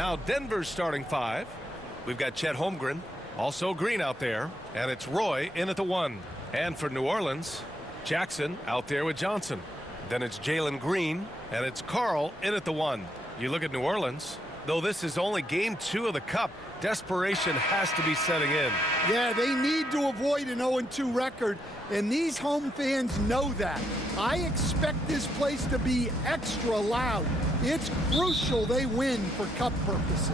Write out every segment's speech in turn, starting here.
Now Denver's starting 5. We've got Chet Holmgren, also Green out there, and it's Roy in at the 1. And for New Orleans, Jackson out there with Johnson. Then it's Jalen Green, and it's Carl in at the 1. You look at New Orleans, though this is only game 2 of the Cup, desperation has to be setting in. Yeah, they need to avoid an 0-2 record, and these home fans know that. I expect this place to be extra loud. It's crucial they win for Cup purposes.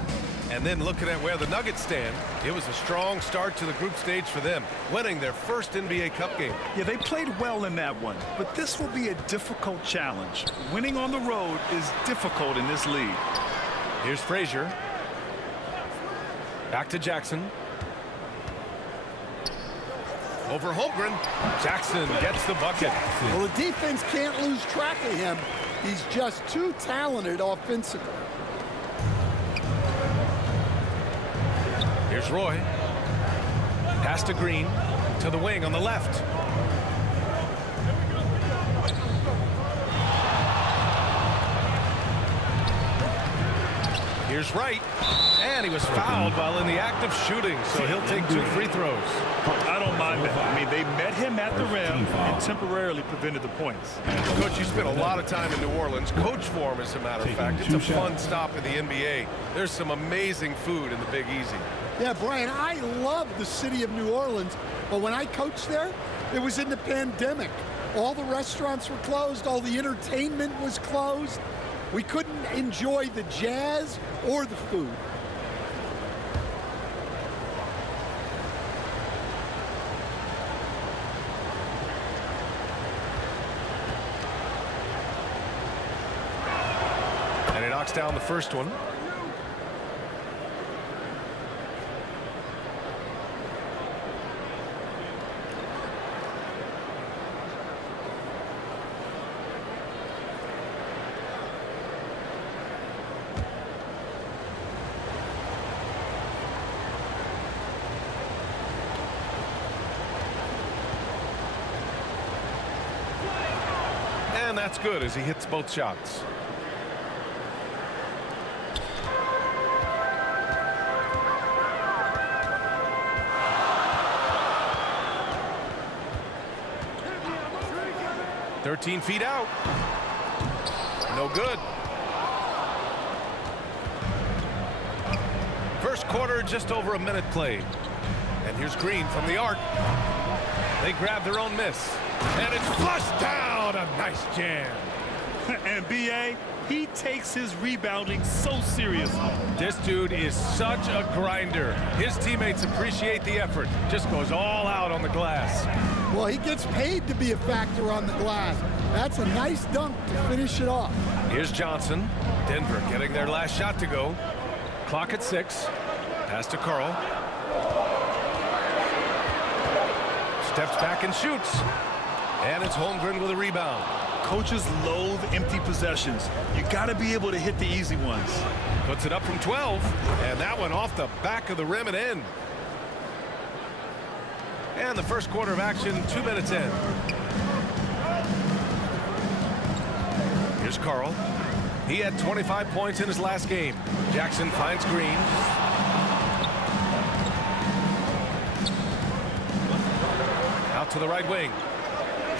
And then looking at where the Nuggets stand, it was a strong start to the group stage for them, winning their first NBA Cup game. Yeah, they played well in that one, but this will be a difficult challenge. Winning on the road is difficult in this league. Here's Frazier. Back to Jackson. Over Holmgren. Jackson gets the bucket. Well, the defense can't lose track of him. He's just too talented offensively. Here's Roy. Pass to Green. To the wing on the left. Here's Wright. And he was fouled while in the act of shooting, so he'll take 2 free throws. I don't mind that. I mean, they met him at the rim and temporarily prevented the points. Coach, you spent a lot of time in New Orleans. Coach form, as a matter of fact. It's a fun stop in the NBA. There's some amazing food in the Big Easy. Yeah, Brian, I love the city of New Orleans, but when I coached there, it was in the pandemic. All the restaurants were closed, all the entertainment was closed. We couldn't enjoy the jazz or the food. And he knocks down the first one. And that's good as he hits both shots. "13 feet out. No good." First quarter, just over a minute played. And here's Green from the arc. They grab their own miss. And it's flushed down. A nice jam. And B.A., he takes his rebounding so seriously. This dude is such a grinder. His teammates appreciate the effort. Just goes all out on the glass. Well, he gets paid to be a factor on the glass. That's a nice dunk to finish it off. Here's Johnson. Denver getting their last shot to go. Clock at 6. Pass to Carl. Steps back and shoots. And it's Holmgren with a rebound. Coaches loathe empty possessions. You got to be able to hit the easy ones. Puts it up from 12. And that one off the back of the rim and in. And the first quarter of action, 2 minutes in. Here's Carl. He had 25 points in his last game. Jackson finds Green. Out to the right wing.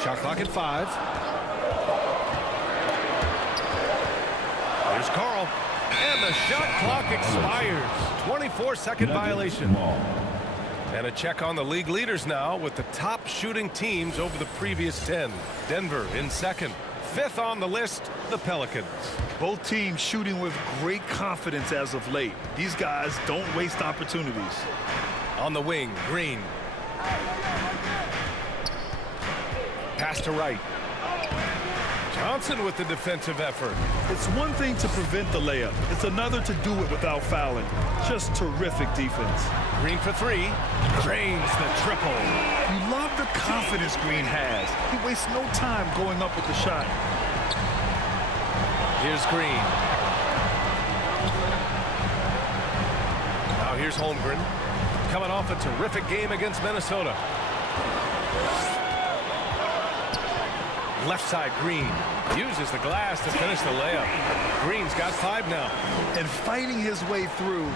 Shot clock at 5. Here's Carl. And the shot clock expires. 24-second violation. And a check on the league leaders now with the top shooting teams over the previous 10. Denver in second. 5th on the list, the Pelicans. Both teams shooting with great confidence as of late. These guys don't waste opportunities. On the wing, Green. Pass to Wright. Johnson with the defensive effort. It's one thing to prevent the layup. It's another to do it without fouling. Just terrific defense. Green for 3. Drains the triple. You love the confidence Green has. He wastes no time going up with the shot. Here's Green. Now here's Holmgren. Coming off a terrific game against Minnesota. Left side, Green uses the glass to finish the layup. Green's got 5 now. And fighting his way through.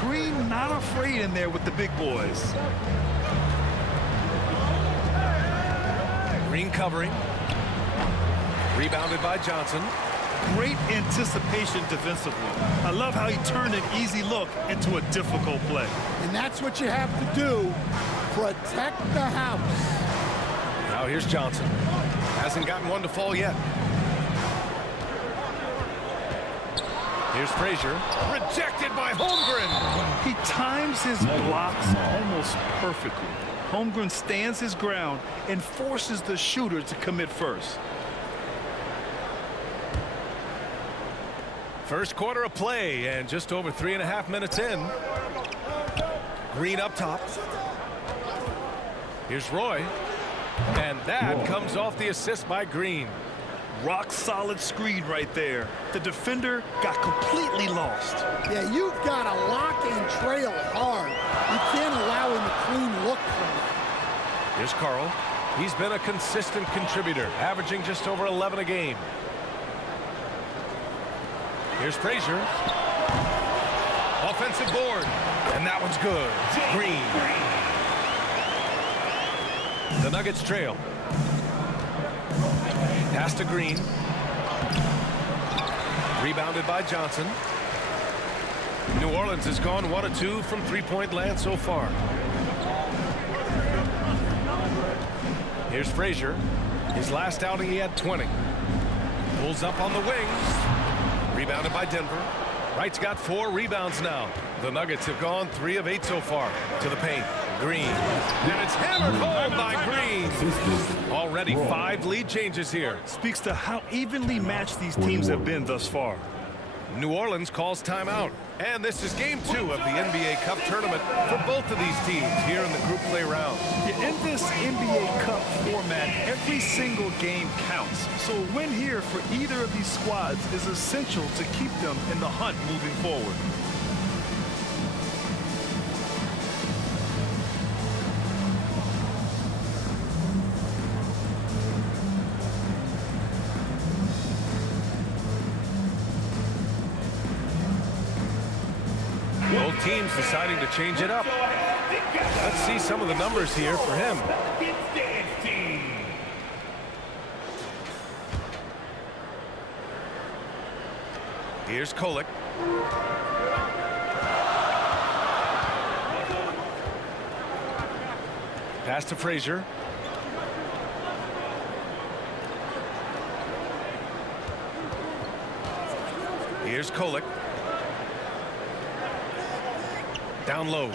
Green not afraid in there with the big boys. Green covering. Rebounded by Johnson. Great anticipation defensively. I love how he turned an easy look into a difficult play. And that's what you have to do. Protect the house. Now here's Johnson. Hasn't gotten one to fall yet. Here's Frazier. Rejected by Holmgren. He times his blocks almost perfectly. Holmgren stands his ground and forces the shooter to commit first. First quarter of play and just over 3.5 minutes in. Green up top. Here's Roy. And that comes off the assist by Green. Rock solid screen right there. The defender got completely lost. Yeah, you've got to lock and trail hard. You can't allow him a clean look from that. Here's Carl. He's been a consistent contributor, averaging just over 11 a game. Here's Frazier. Offensive board. And that one's good. Green. The Nuggets trail. Pass to Green. Rebounded by Johnson. New Orleans has gone 1 of 2 from three-point land so far. Here's Frazier. His last outing he had 20. Pulls up on the wings. Rebounded by Denver. Wright's got 4 rebounds now. The Nuggets have gone 3 of 8 so far. To the paint. Green. And it's hammered home by Green. Already 5 lead changes here. Speaks to how evenly matched these teams have been thus far. New Orleans calls timeout. And this is game 2 of the NBA Cup tournament for both of these teams here in the group play round. In this NBA Cup format, every single game counts. So a win here for either of these squads is essential to keep them in the hunt moving forward. Both teams deciding to change it up. Let's see some of the numbers here for him. Here's Kolek. Pass to Frazier. Here's Kolek. Down low.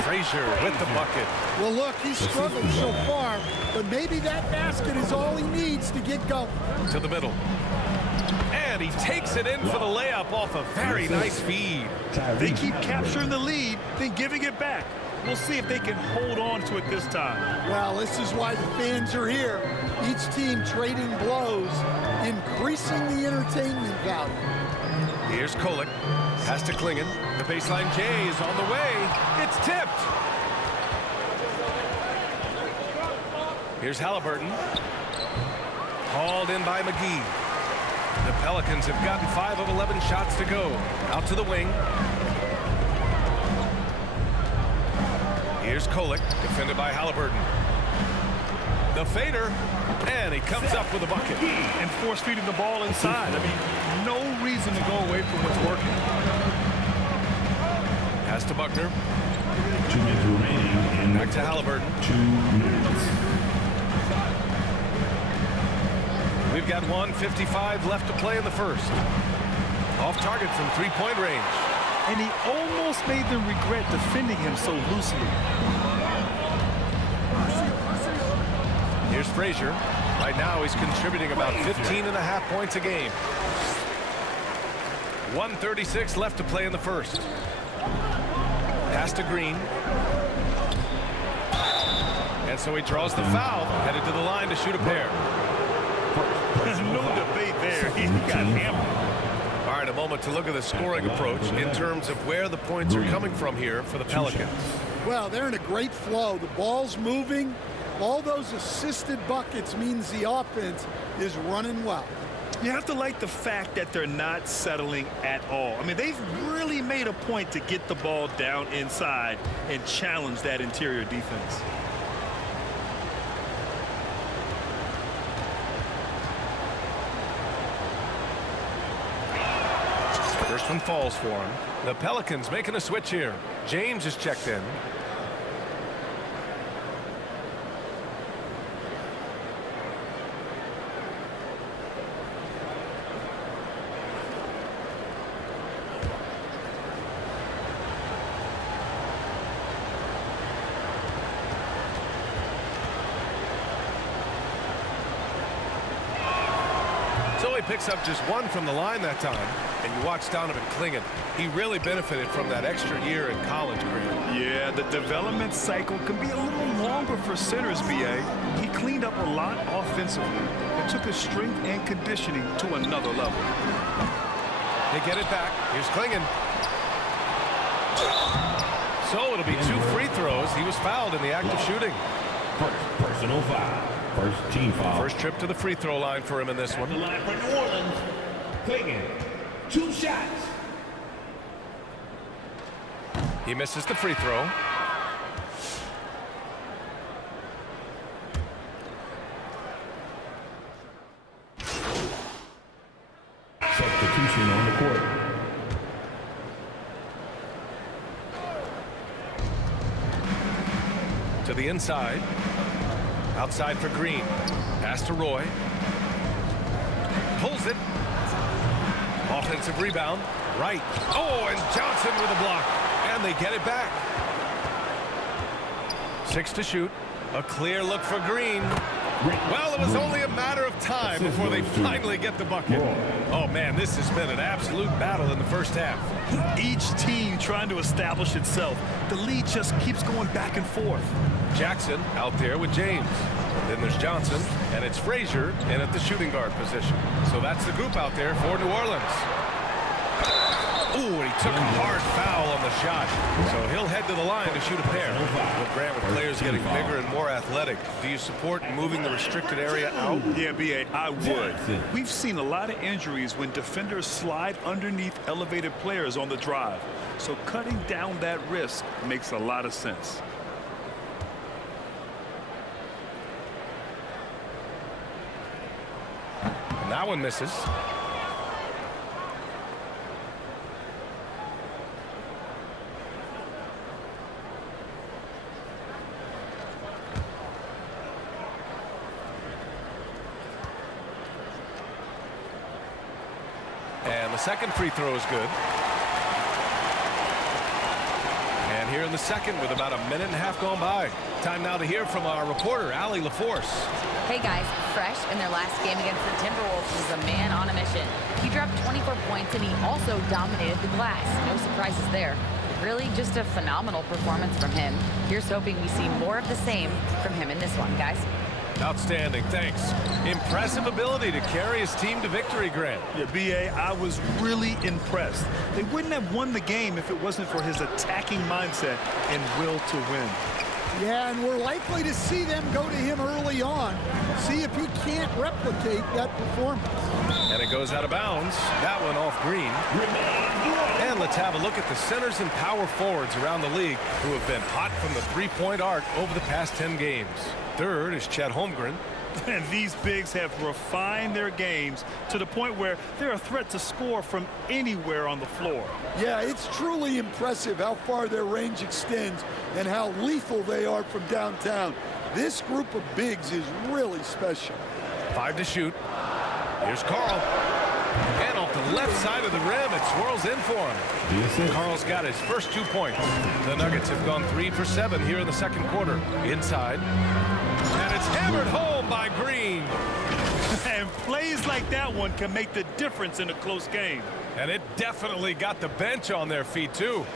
Frazier with the bucket. Well, look, he's struggled so far, but maybe that basket is all he needs to get going. To the middle. And he takes it in for the layup off a very nice feed. They keep capturing the lead, then giving it back. We'll see if they can hold on to it this time. Well, this is why the fans are here. Each team trading blows, increasing the entertainment value. Here's Kolek. Pass to Klingon. The baseline J is on the way. It's tipped. Here's Halliburton. Hauled in by McGee. The Pelicans have gotten 5 of 11 shots to go. Out to the wing. Here's Kolek, defended by Halliburton. The fader, and he comes up with a bucket. And force feeding the ball inside. I mean, no reason to go away from what's working. Pass to Buckner. 2 minutes remaining. Back to Halliburton. 2 minutes. We've got 1:55 left to play in the first. Off target from three-point range. And he almost made them regret defending him so loosely. Here's Frazier. Right now he's contributing about 15.5 points a game. 1:36 left to play in the first. Pass to Green. And so he draws the foul, headed to the line to shoot a pair. No debate there. He got hammered. All right, a moment to look at the scoring approach in terms of where the points are coming from here for the Pelicans. Well, they're in a great flow. The ball's moving. All those assisted buckets means the offense is running well. You have to like the fact that they're not settling at all. I mean, they've really made a point to get the ball down inside and challenge that interior defense. First one falls for him. The Pelicans making a switch here. James is checked in. So he picks up just one from the line that time. And you watch Donovan Clingan. He really benefited from that extra year in college, Grant. Yeah, the development cycle can be a little longer for centers, B.A. He cleaned up a lot offensively and took his strength and conditioning to another level. They get it back. Here's Clingan. So it'll be 2 free throws. He was fouled in the act of shooting. First personal foul. First team foul. First trip to the free throw line for him in this one. The line for New Orleans. Clingan. 2 shots. He misses the free throw. Substitution on the court. To the inside. Outside for Green. Pass to Roy. Pulls it. Offensive rebound. Right. Oh, and Johnson with a block. And they get it back. 6 to shoot. A clear look for Green. Well, it was only a matter of time before they finally get the bucket. Oh, man, this has been an absolute battle in the first half. Each team trying to establish itself. The lead just keeps going back and forth. Jackson out there with James. Then there's Johnson, and it's Frazier in at the shooting guard position. So that's the group out there for New Orleans. Ooh, and he took a hard foul on the shot. So he'll head to the line to shoot a pair. Well, Grant, with players getting bigger and more athletic, do you support moving the restricted area out? Yeah, B.A., I would. We've seen a lot of injuries when defenders slide underneath elevated players on the drive. So cutting down that risk makes a lot of sense. And that one misses. And the second free throw is good. And here in the second with about a minute and a half gone by. Time now to hear from our reporter, Allie LaForce. Hey guys, Fresh in their last game against the Timberwolves is a man on a mission. He dropped 24 points and he also dominated the glass. No surprises there. Really just a phenomenal performance from him. Here's hoping we see more of the same from him in this one, guys. Outstanding, thanks. Impressive ability to carry his team to victory, Grant. Yeah, B.A., I was really impressed. They wouldn't have won the game if it wasn't for his attacking mindset and will to win. Yeah, and we're likely to see them go to him early on. See if he can't replicate that performance. And it goes out of bounds. That one off Green. And let's have a look at the centers and power forwards around the league who have been hot from the three-point arc over the past 10 games. Third is Chet Holmgren. And these bigs have refined their games to the point where they're a threat to score from anywhere on the floor. Yeah, it's truly impressive how far their range extends and how lethal they are from downtown. This group of bigs is really special. 5 to shoot. Here's Carl. And off the left side of the rim, it swirls in for him. Carl's got his first 2 points. The Nuggets have gone 3 for 7 here in the second quarter. Inside. And it's hammered home by Green. And plays like that one can make the difference in a close game. And it definitely got the bench on their feet, too.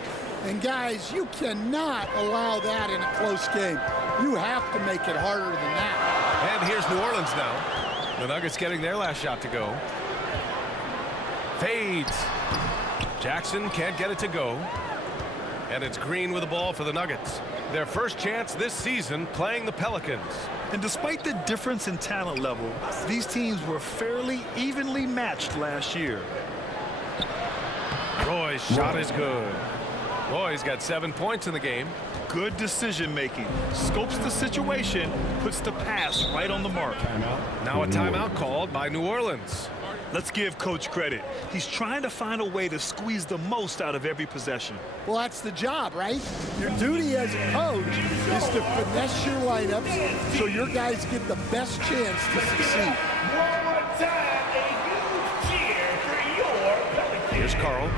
And guys, you cannot allow that in a close game. You have to make it harder than that. And here's New Orleans now. The Nuggets getting their last shot to go. Fades. Jackson can't get it to go. And it's Green with the ball for the Nuggets. Their first chance this season playing the Pelicans. And despite the difference in talent level, these teams were fairly evenly matched last year. Roy's shot is good. Roy's got 7 points in the game. Good decision making. Scopes the situation, puts the pass right on the mark. Now a timeout called by New Orleans. Let's give Coach credit. He's trying to find a way to squeeze the most out of every possession. Well, that's the job, right? Your duty as a coach is to finesse your lineups so your guys get the best chance to succeed. One more time, a huge cheer for your Pelicans. Here's Carl.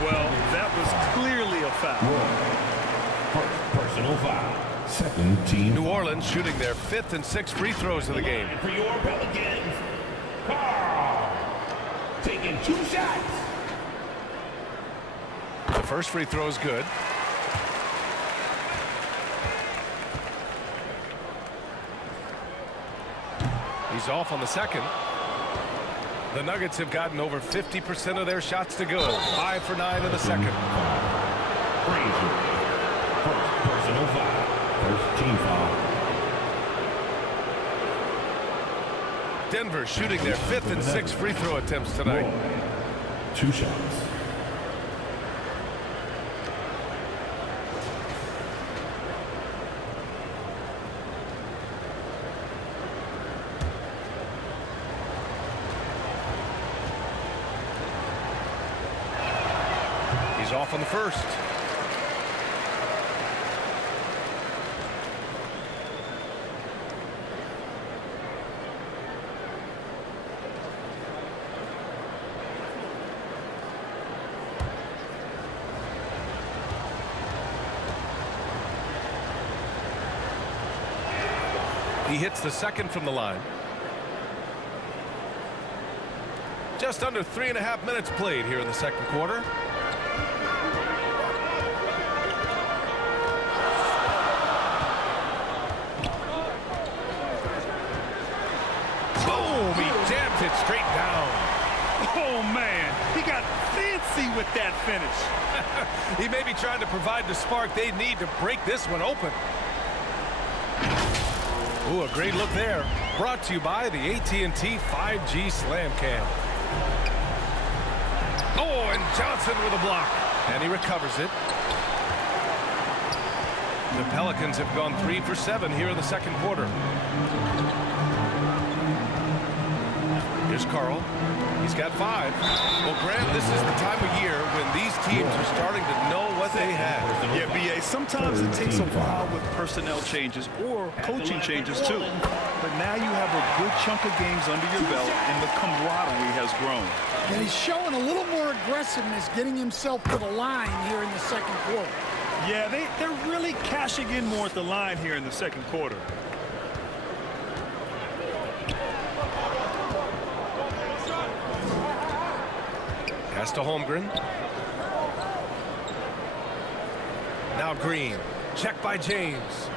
Well, that was clearly a foul. Personal foul. Second team. New Orleans shooting their 5th and 6th free throws of the game. For your Pelicans, Carl taking 2 shots. The first free throw is good. He's off on the second. The Nuggets have gotten over 50% of their shots to go. 5 for 9 in the second. Frazier. First personal foul. First team foul. Denver shooting their 5th and 6th free throw attempts tonight. Roy, 2 shots. He's off on the first. He hits the second from the line. Just under 3.5 minutes played here in the second quarter. Boom! He jams it straight down. Oh, man. He got fancy with that finish. He may be trying to provide the spark they need to break this one open. Ooh, a great look there. Brought to you by the AT&T 5G Slam Cam. Oh, and Johnson with a block. And he recovers it. The Pelicans have gone 3 for 7 here in the second quarter. Here's Carl. He's got 5. Well, Grant, this is the time of year when these teams are starting to know what they have. Yeah, B.A., sometimes it takes a while with personnel changes or coaching changes, too. But now you have a good chunk of games under your belt, and the camaraderie has grown. And he's showing a little more aggressiveness, getting himself to the line here in the second quarter. Yeah, they're really cashing in more at the line here in the second quarter. Pass to Holmgren. Now Green. Check by James.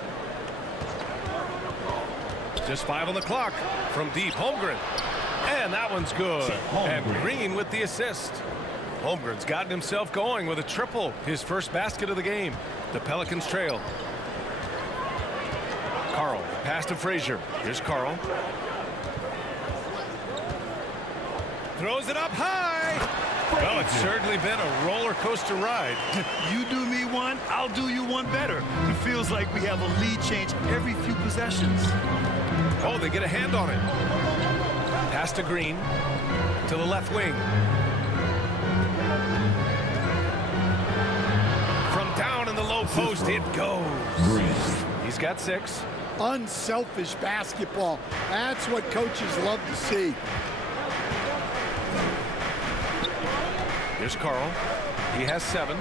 Just 5 on the clock from deep. Holmgren. And that one's good. And Green with the assist. Holmgren's gotten himself going with a triple. His first basket of the game. The Pelicans trail. Carl. Pass to Frazier. Here's Carl. Throws it up high. Well, it's certainly been a roller coaster ride. You do me one, I'll do you one better. It feels like we have a lead change every few possessions. Oh, they get a hand on it. Pass to Green. To the left wing. From down in the low post, it goes. He's got 6. Unselfish basketball. That's what coaches love to see. Here's Carl. He has 7.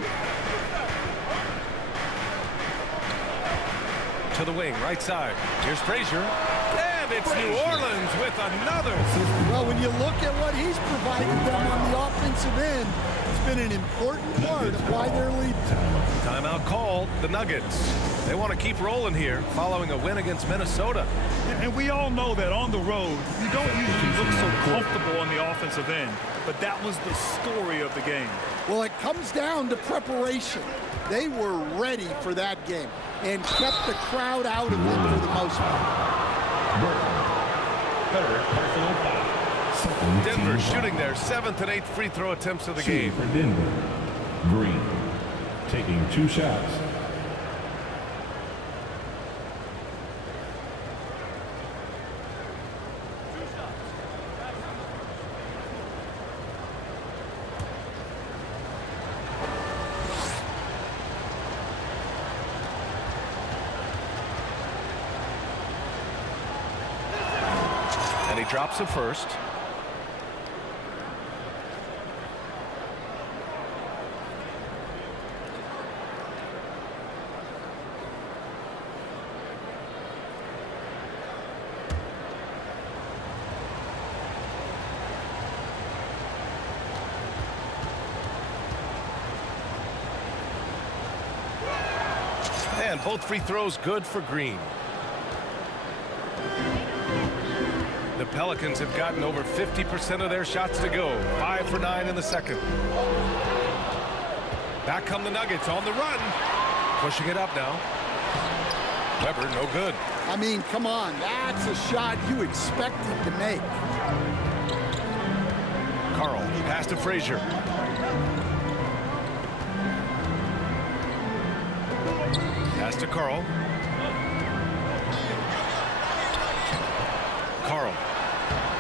To the wing, right side. Here's Frazier. And it's New Orleans with another. Well, when you look at what he's provided them on the offensive end, it's been an important part of why they're leading. Timeout called. The Nuggets. They want to keep rolling here following a win against Minnesota. And we all know know that on the road, you don't usually look so comfortable on the offensive end, but that was the story of the game. Well, it comes down to preparation. They were ready for that game and kept the crowd out of it for the most part. Third personal foul. Denver shooting their 7th and 8th free throw attempts of the game. For Denver. Green taking 2 shots. And he drops it first. And both free throws good for Green. The Pelicans have gotten over 50% of their shots to go. 5 for 9 in the second. Back come the Nuggets on the run. Pushing it up now. Weber, no good. I mean, come on. That's a shot you expected to make. Carl, pass to Frazier. Pass to Carl. Carl.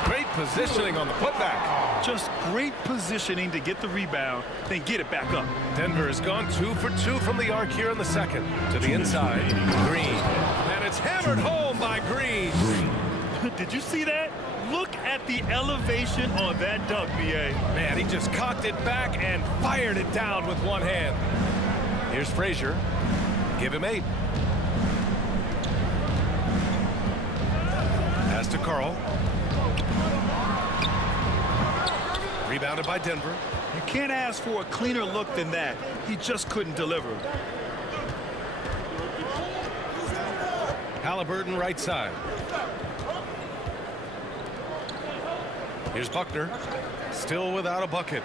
Great positioning on the putback. Just great positioning to get the rebound, then get it back up. Denver has gone 2 for 2 from the arc here in the second. To the inside, Green. And it's hammered home by Green. Did you see that? Look at the elevation on that dunk, B.A. Man, he just cocked it back and fired it down with one hand. Here's Frazier. Give him 8. Pass to Carl. Rebounded by Denver. You can't ask for a cleaner look than that. He just couldn't deliver. Halliburton right side. Here's Buckner. Still without a bucket.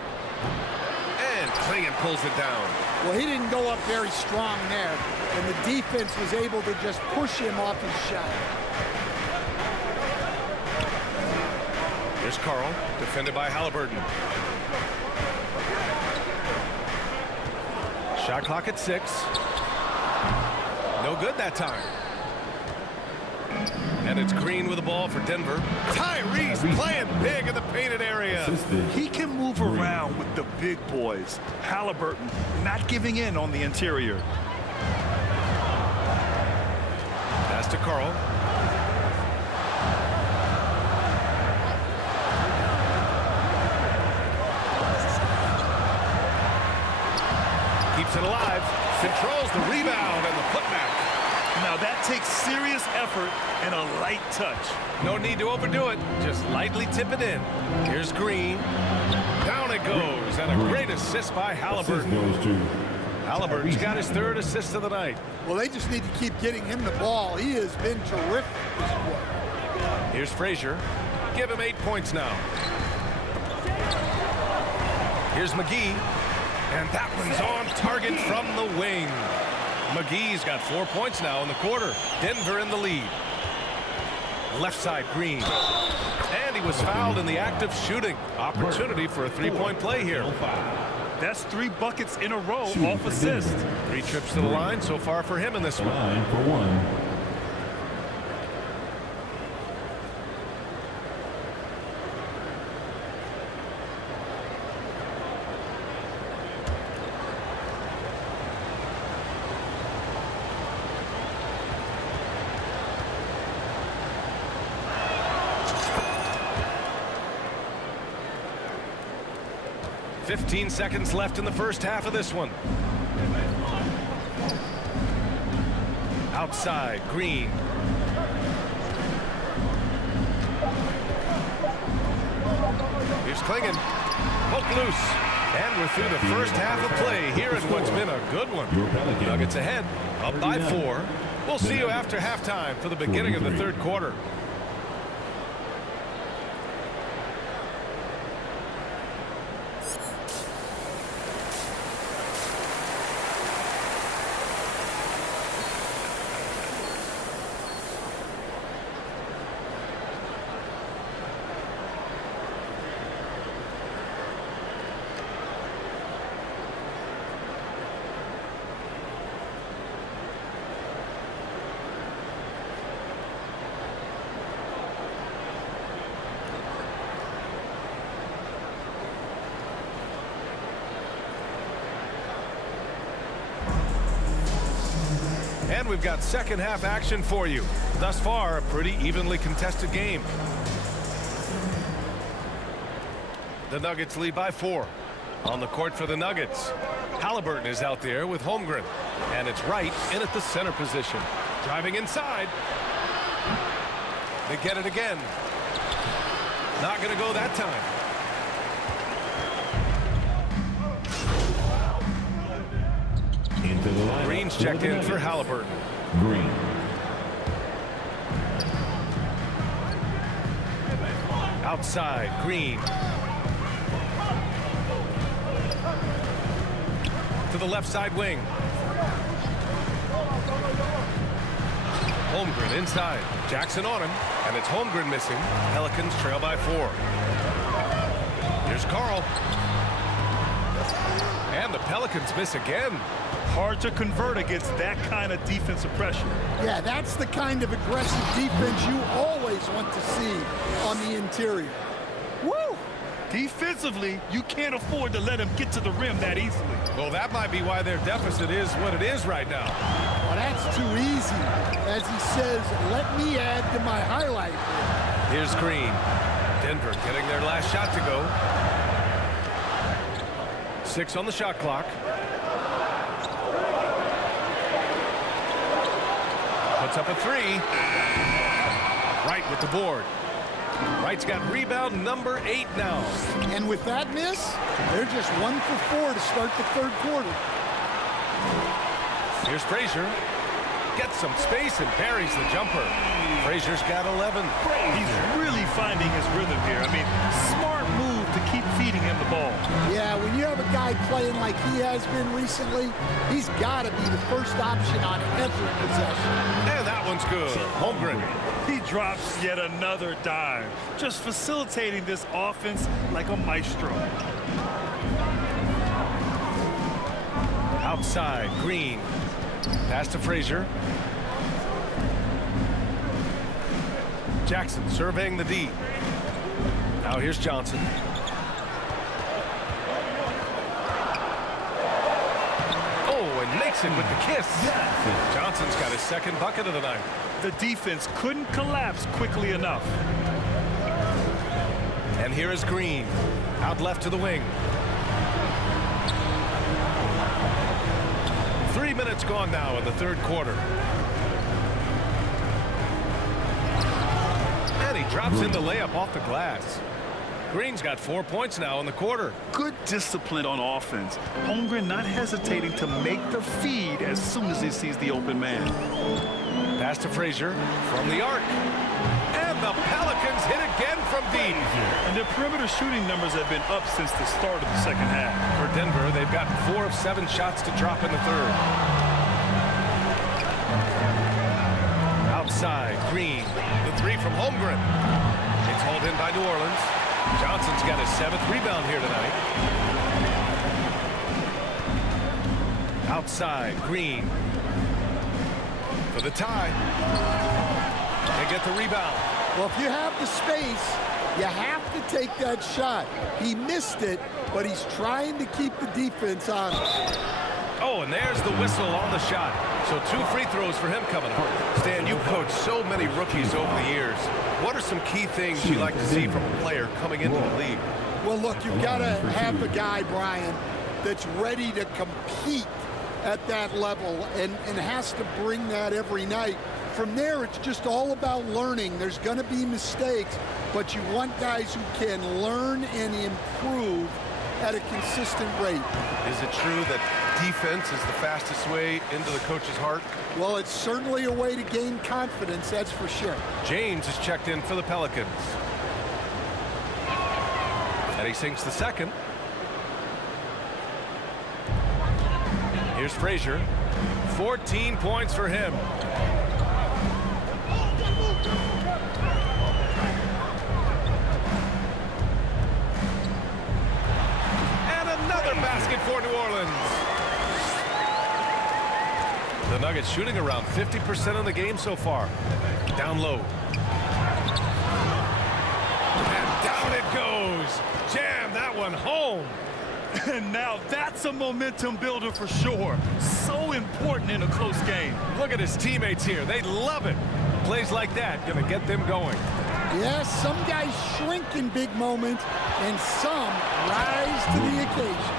And Clingan pulls it down. Well, he didn't go up very strong there, and the defense was able to just push him off his shot. Here's Carl, defended by Halliburton. Shot clock at 6. No good that time. And it's Green with the ball for Denver. Tyrese playing big in the painted area. He can move around with the big boys. Halliburton not giving in on the interior. Pass to Carl. Keeps it alive. Controls the rebound and the putback. Now that takes serious effort and a light touch. No need to overdo it. Just lightly tip it in. Here's Green. Down it goes. And a great assist by Halliburton. Halliburton's got his 3rd assist of the night. Well, they just need to keep getting him the ball. He has been terrific this quarter. Here's Frazier. Give him 8 points now. Here's McGee. And that one's on target from the wing. McGee's got 4 points now in the quarter. Denver in the lead. Left side, Green. And he was fouled in the act of shooting. Opportunity for a 3-point play here. That's 3 buckets in a row off assist. 3 trips to the line so far for him in this one. Line for 1. $15 seconds left in the first half of this one. Outside, Green. Here's Clingan. Poke loose. And we're through the first half of play here in what's been a good one. Nuggets ahead, up by 4. We'll see you after halftime for the beginning of the third quarter. And we've got second half action for you. Thus far, a pretty evenly contested game. The Nuggets lead by 4. On the court for the Nuggets, Halliburton is out there with Holmgren. And it's Wright in at the center position. Driving inside. They get it again. Not going to go that time. Into the lineup. Green's checked in for Halliburton. Green. Outside, Green. To the left side wing. Holmgren inside. Jackson on him. And it's Holmgren missing. Pelicans trail by 4. Here's Carl. And the Pelicans miss again. Hard to convert against that kind of defensive pressure. Yeah, that's the kind of aggressive defense you always want to see on the interior. Woo! Defensively, you can't afford to let him get to the rim that easily. Well, that might be why their deficit is what it is right now. Well, that's too easy. As he says, let me add to my highlight reel. Here's Green. Denver getting their last shot to go. 6 on the shot clock. Puts up a 3. Wright with the board. Wright's got rebound number 8 now. And with that miss, they're just 1 for 4 to start the third quarter. Here's Frazier. Gets some space and buries the jumper. Frazier's got 11. He's really finding his rhythm here. I mean, smart move to keep feeding him the ball. Yeah, when you have a guy playing like he has been recently, he's got to be the first option on every possession. And that one's good. Holmgren. He drops yet another dime, just facilitating this offense like a maestro. Outside, Green. Pass to Frazier. Jackson surveying the D. Now here's Johnson. Oh, and makes it with the kiss. Johnson's got his second bucket of the night. The defense couldn't collapse quickly enough. And here is Green. Out left to the wing. 3 minutes gone now in the third quarter. And he drops in the layup off the glass. Green's got 4 points now in the quarter. Good discipline on offense. Holmgren not hesitating to make the feed as soon as he sees the open man. Pass to Frazier from the arc. And the Pelicans hit again from deep. And their perimeter shooting numbers have been up since the start of the second half. For Denver, they've gotten 4 of 7 shots to drop in the third. Outside, Green. The 3 from Holmgren. It's hauled in by New Orleans. Johnson's got his 7th rebound here tonight. Outside, Green. For the tie. They get the rebound. Well, if you have the space, you have to take that shot. He missed it, but he's trying to keep the defense on it. Oh, and there's the whistle on the shot. So 2 free throws for him coming up. Stan, you've coached so many rookies over the years. What are some key things you like to see from a player coming into the league? Well, look, you've got to have a guy, Brian, that's ready to compete at that level and has to bring that every night. From there, it's just all about learning. There's going to be mistakes, but you want guys who can learn and improve at a consistent rate. Is it true that defense is the fastest way into the coach's heart? Well, it's certainly a way to gain confidence, that's for sure. James is checked in for the Pelicans. And he sinks the second. Here's Frazier. 14 points for him. Basket for New Orleans. The Nuggets shooting around 50% of the game so far. Down low. And down it goes. Jam that one home. And now that's a momentum builder for sure. So important in a close game. Look at his teammates here. They love it. Plays like that going to get them going. Yes, some guys shrink in big moments, and some rise to the occasion.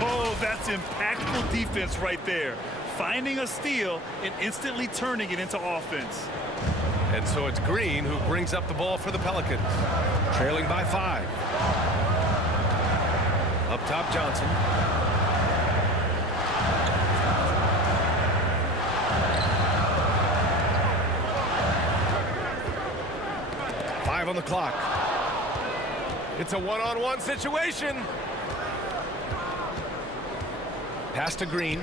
Oh, that's impactful defense right there. Finding a steal and instantly turning it into offense. And so it's Green who brings up the ball for the Pelicans. Trailing by 5. Up top, Johnson. On the clock. It's a one-on-one situation. Pass to Green.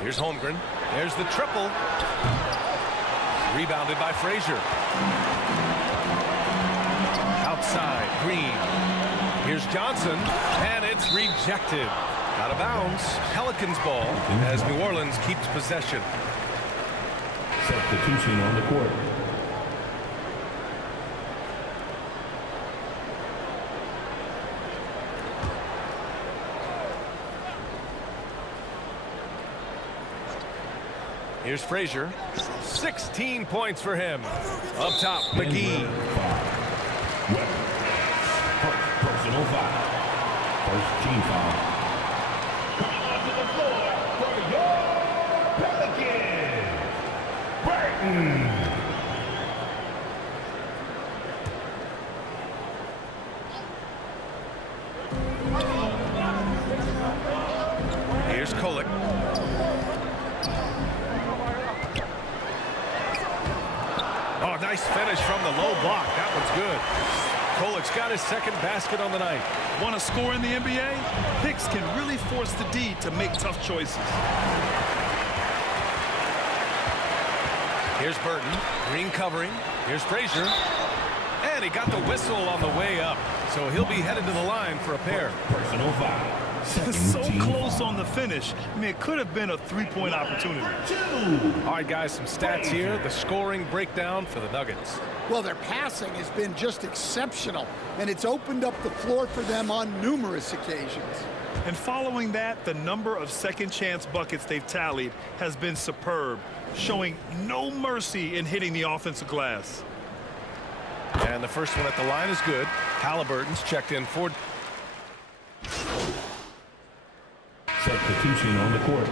Here's Holmgren. There's the triple. Rebounded by Frazier. Outside, Green. Here's Johnson, and it's rejected. Out of bounds. Pelicans ball as New Orleans keeps possession. Substitution on the court. Here's Frazier. 16 points for him. Up top, McGee. First personal foul. First team foul. Coming onto the floor for your Pelicans, Burton. Here's Kolek. Oh, nice finish from the low block. That one's good. Kolek's got his second basket on the night. Want to score in the NBA? Picks can really force the D to make tough choices. Here's Burton. Green covering. Here's Frazier. And he got the whistle on the way up. So he'll be headed to the line for a pair. Personal foul. So close on the finish. I mean, it could have been a three-point opportunity. All right, guys, some stats here. The scoring breakdown for the Nuggets. Well, their passing has been just exceptional, and it's opened up the floor for them on numerous occasions. And following that, the number of second-chance buckets they've tallied has been superb, showing no mercy in hitting the offensive glass. And the first one at the line is good. Halliburton's checked in for... Substitution on the court.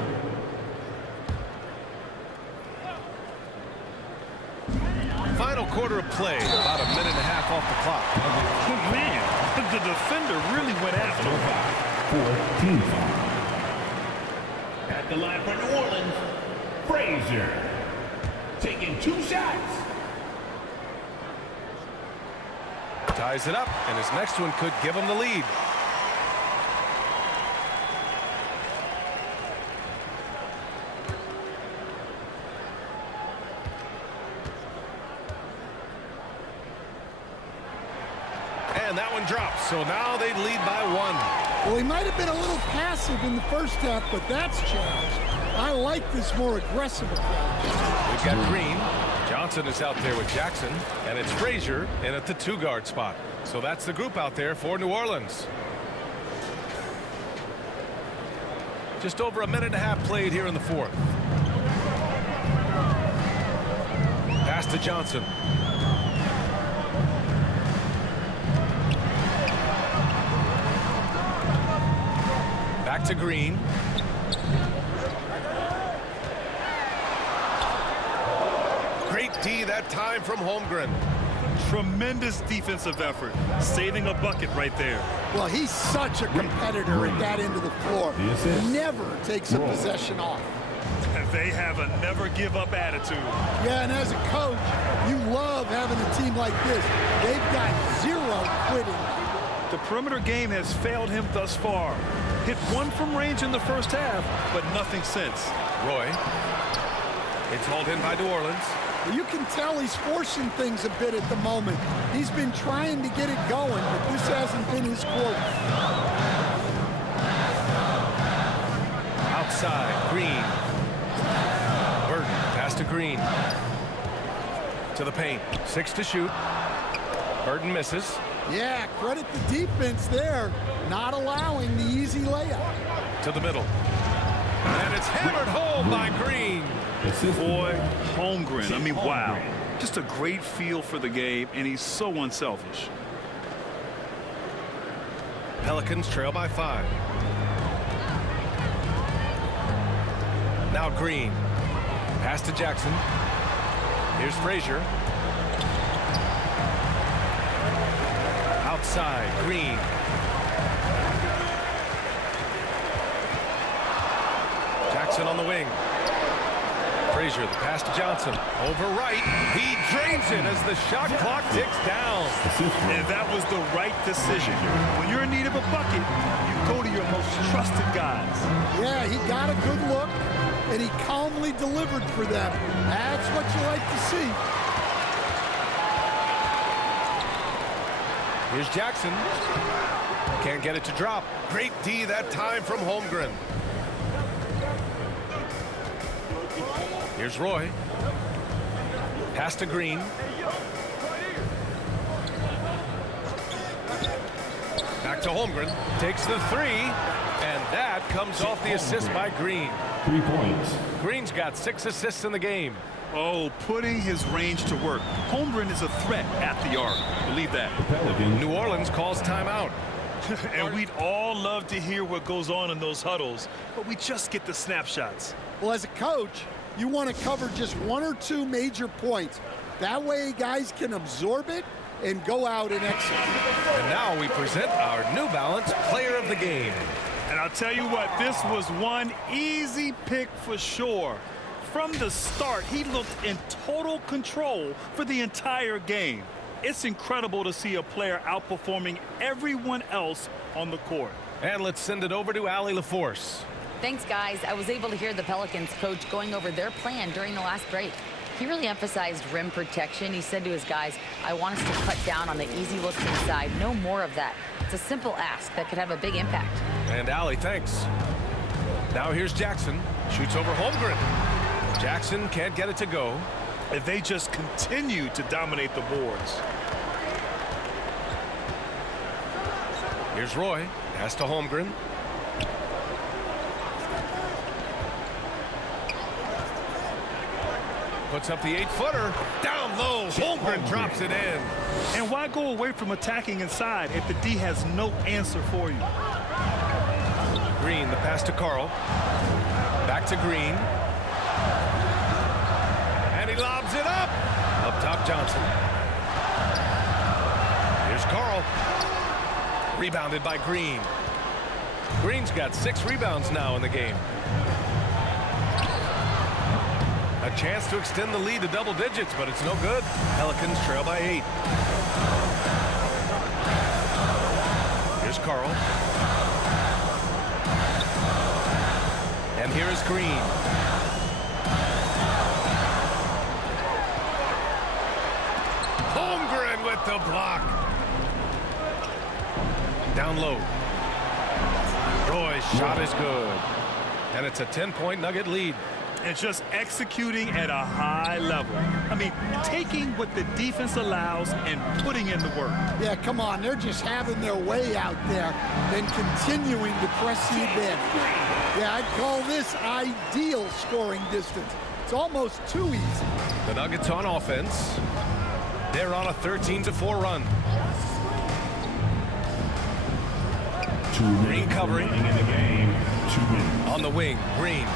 Final quarter of play, about a minute and a half off the clock. Oh, man, the defender really went after him. Fourth team foul. At the line for New Orleans, Frazier. Taking 2 shots. Ties it up, and his next one could give him the lead. And that one drops, so now they lead by 1. Well, he might have been a little passive in the first half, but that's changed. I like this more aggressive approach. We've got Green. Johnson is out there with Jackson, and it's Frazier in at the 2-guard spot. So that's the group out there for New Orleans. Just over a minute and a half played here in the fourth. Pass to Johnson. Back to Green. Great D that time from Holmgren. Tremendous defensive effort, saving a bucket right there. Well, he's such a competitor at that end of the floor. Never takes a possession off. They have a never-give-up attitude. Yeah, and as a coach, you love having a team like this. They've got zero quitting. The perimeter game has failed him thus far. Hit 1 from range in the first half, but nothing since. Roy. It's hauled in by New Orleans. You can tell he's forcing things a bit at the moment. He's been trying to get it going, but this hasn't been his quarter. Outside, Green. Burton, pass to Green. To the paint, 6 to shoot. Burton misses. Yeah, credit the defense there, not allowing the easy layup. To the middle. And it's hammered home by Green. Boy, Holmgren. I mean, wow. Just a great feel for the game, and he's so unselfish. Pelicans trail by 5. Now Green. Pass to Jackson. Here's Frazier. Outside, Green. Jackson on the wing. Frazier, the pass to Johnson. Over right. He drains it as the shot clock ticks down. And that was the right decision. When you're in need of a bucket, you go to your most trusted guys. Yeah, he got a good look, and he calmly delivered for them. That's what you like to see. Here's Jackson. Can't get it to drop. Great D that time from Holmgren. Here's Roy. Pass to Green. Back to Holmgren. Takes the 3. And that comes off the assist by Green. 3 points. Green's got 6 assists in the game. Oh, putting his range to work. Holmgren is a threat at the arc. Believe that. The Pelicans. New Orleans calls timeout. And we'd all love to hear what goes on in those huddles, but we just get the snapshots. Well, as a coach, you want to cover just 1 or 2 major points. That way guys can absorb it and go out and execute. And now we present our New Balance Player of the Game. And I'll tell you what, this was one easy pick for sure. From the start, he looked in total control for the entire game. It's incredible to see a player outperforming everyone else on the court. And let's send it over to Allie LaForce. Thanks, guys. I was able to hear the Pelicans coach going over their plan during the last break. He really emphasized rim protection. He said to his guys, I want us to cut down on the easy looks inside. No more of that. It's a simple ask that could have a big impact. And Allie, thanks. Now here's Jackson. Shoots over Holmgren. Jackson can't get it to go. And they just continue to dominate the boards. Here's Roy. Pass to Holmgren. Puts up the 8-footer. Down low. Holmgren drops it in. And why go away from attacking inside if the D has no answer for you? Green, the pass to Carl. Back to Green. And he lobs it up. Up top, Johnson. Here's Carl. Rebounded by Green. Green's got 6 rebounds now in the game. A chance to extend the lead to double digits, but it's no good. Pelicans trail by 8. Here's Carl. And here is Green. Holmgren with the block. Down low. Roy's shot is good. And it's a 10-point Nugget lead. And just executing at a high level. I mean, taking what the defense allows and putting in the work. Yeah, come on. They're just having their way out there and continuing to press the advantage. Yeah, I'd call this ideal scoring distance. It's almost too easy. The Nuggets on offense. They're on a 13-4 run. Green covering. In the game. 2 minutes. On the wing, Green.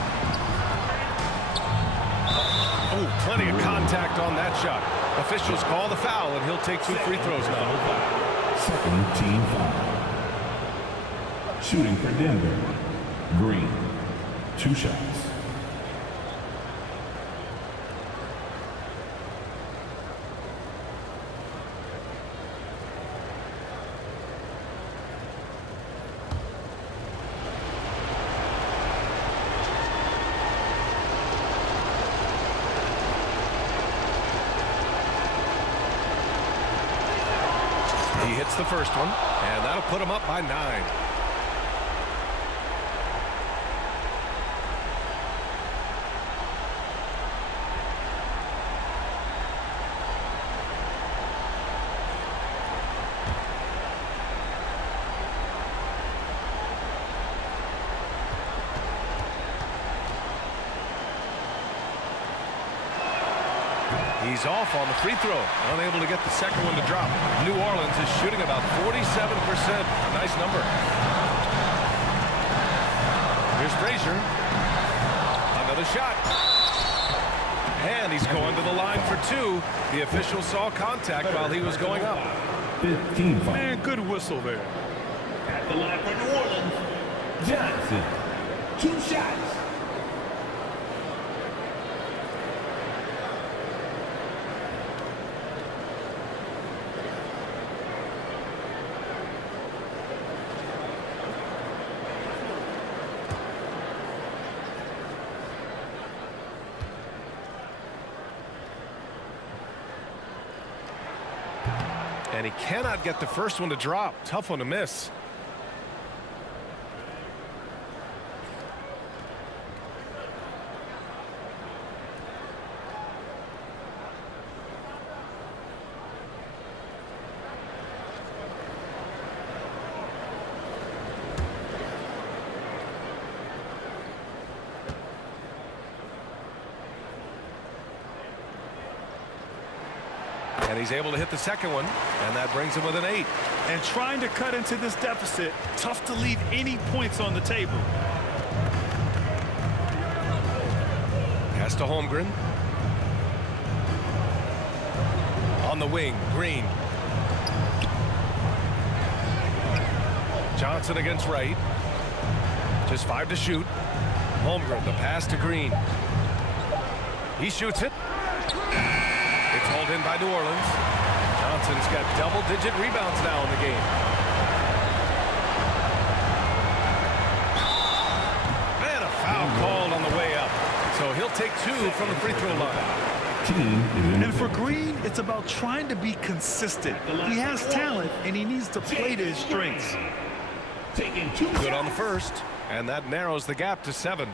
Oh, plenty of contact on that shot. Officials call the foul, and he'll take 2 free throws now. Second team foul. Shooting for Denver. Green. 2 shots. He hits the first one, and that'll put him up by 9. He's off on the free throw, unable to get the second one to drop. New Orleans is shooting about 47%. A nice number. Here's Frazier. Another shot. And he's going to the line for two. The official saw contact while he was going up. 15 foul. Man, good whistle there. At the line for New Orleans, Johnson. 2 shots. And he cannot get the first one to drop. Tough one to miss. And he's able to hit the second one, and that brings him with an 8. And trying to cut into this deficit, tough to leave any points on the table. Pass to Holmgren. On the wing, Green. Johnson against Wright. Just 5 to shoot. Holmgren, the pass to Green. He shoots it. It's hauled in by New Orleans. Johnson's got double-digit rebounds now in the game. And a foul called on the way up. So he'll take 2 from the free throw line. And for Green, it's about trying to be consistent. He has talent, and he needs to play to his strengths. Taking 2 Good on the first, and that narrows the gap to 7.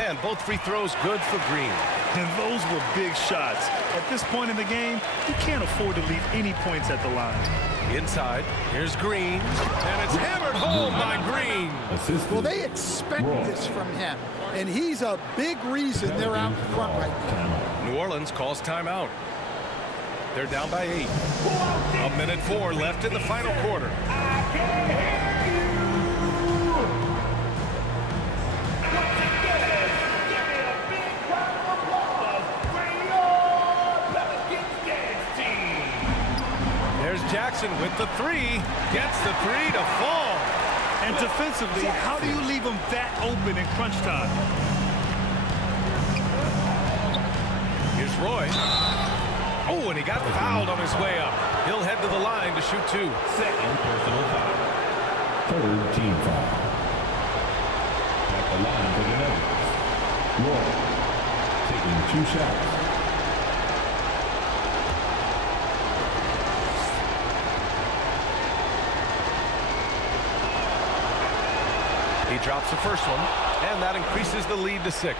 And both free throws good for Green. And those were big shots. At this point in the game, you can't afford to leave any points at the line. Inside, here's Green, and it's hammered home by Green. Well, they expect this from him, and he's a big reason they're out in front right now. New Orleans calls timeout. They're down by 8. 1:04 left in the final quarter. There's Jackson with the 3. Gets the 3 to fall. And defensively, how do you leave them that open in crunch time? Here's Roy. Oh, and he got fouled on his way up. He'll head to the line to shoot 2. Second personal foul. Third team foul. At the line for the Nuggets, Roy taking 2 shots. He drops the first one, and that increases the lead to 6.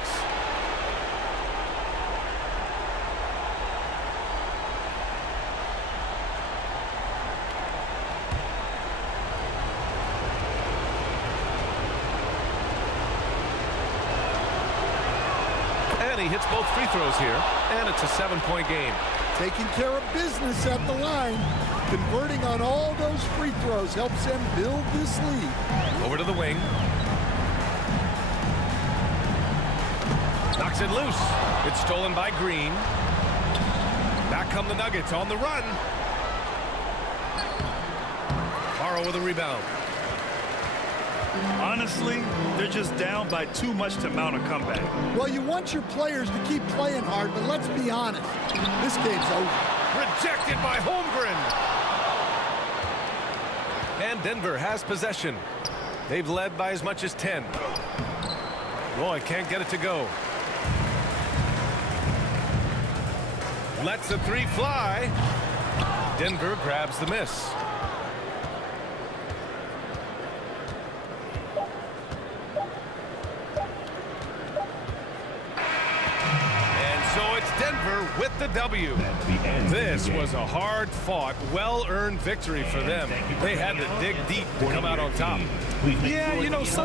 And he hits both free throws here, and it's a 7-point game. Taking care of business at the line. Converting on all those free throws helps them build this lead. Over to the wing. Knocks it loose. It's stolen by Green. Back come the Nuggets on the run. Morrow with a rebound. Honestly, they're just down by too much to mount a comeback. Well, you want your players to keep playing hard, but let's be honest. This game's over. Rejected by Holmgren. And Denver has possession. They've led by as much as 10. Roy can't get it to go. Lets the 3 fly. Denver grabs the miss. And so Denver with the W. That's the end of the This game. was a hard-fought, well-earned victory for them. They had to dig deep to come out on top. Please make Yeah, sure you know, to- some